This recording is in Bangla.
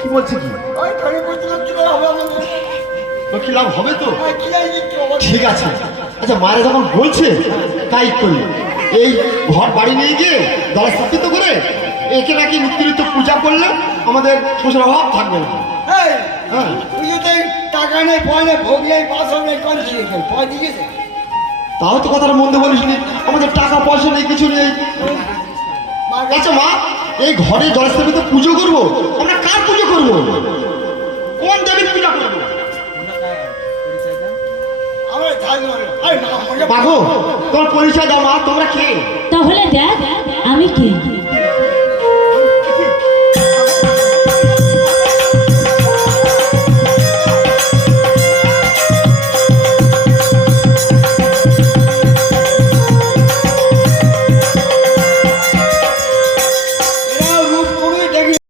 কি বলছে কি লক্ষ্মী লাভ হবে তো? ঠিক আছে, আচ্ছা মায়েরা যখন বলছে তাই করি। এই ঘর বাড়ি নিয়ে গিয়ে দলা স্থাপিত করে একে নাকি নিত্য পূজা করলে আমাদের সংসার অভাব থাকবে না। হ্যাঁ, টাকা নেই, পয় নেই, ভোগ নেই, বাসন নেই, কোন পয় দিয়েছে? তাও তো কথার মধ্যে বলিস নি, আমাদের টাকা পয়সা নেই, কিছু নেই। আচ্ছা মা, এই ঘরে জলস্থাপিত পুজো করবো, আমরা কার পুজো করবো? কোন দেবীর পূজা করবো? মাগো, তোমার পরিচয় দাও মা, তোমরা কে? তাহলে দেখ আমি কে।